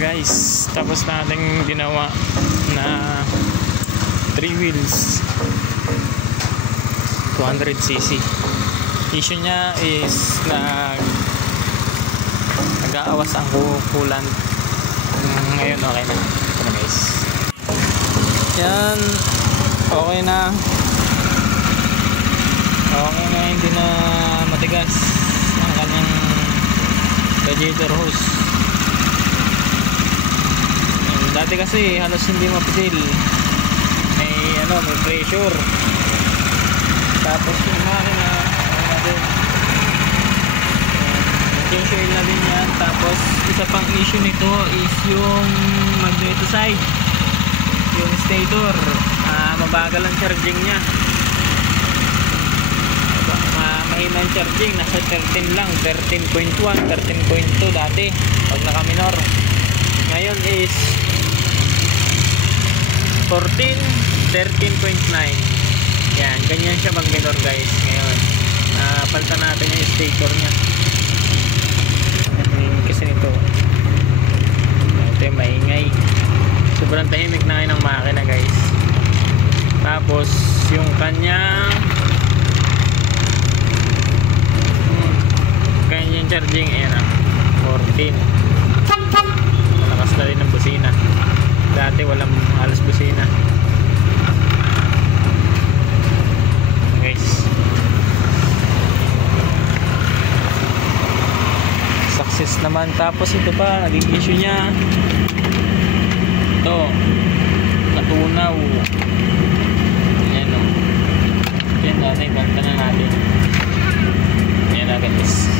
guys, tapos nating ginawa na 3 wheels 200cc. Issue niya is nag-aawas ang coolant. Ngayon okay na. Ito na guys, yan, okay na, hindi na matigas ang kanyang radiator hose. Dati kasi halos hindi mapisil, may pressure. Tapos yung makina change oil na din yan. Tapos isa pang issue nito is yung magneto side, yung stator, mabagal ang charging nya. Mahina ang charging, nasa 13 lang, 13.1, 13.2 dati pag naka minor. Ngayon is 14, 13.9. yan, ganyan siya mag minor guys. Ngayon palitan natin yung stator nya kasi nito. Ito yung maingay, sobrang tahimik na ngayon ng makina guys. Tapos yung kanyang charging, ayan 14. Malakas na rin ng busina, dati walang halos busina guys. Success naman. Tapos ito pa, naging issue nya ito, natunaw. Ayan o, yan natin, banta na natin. Ayan na guys,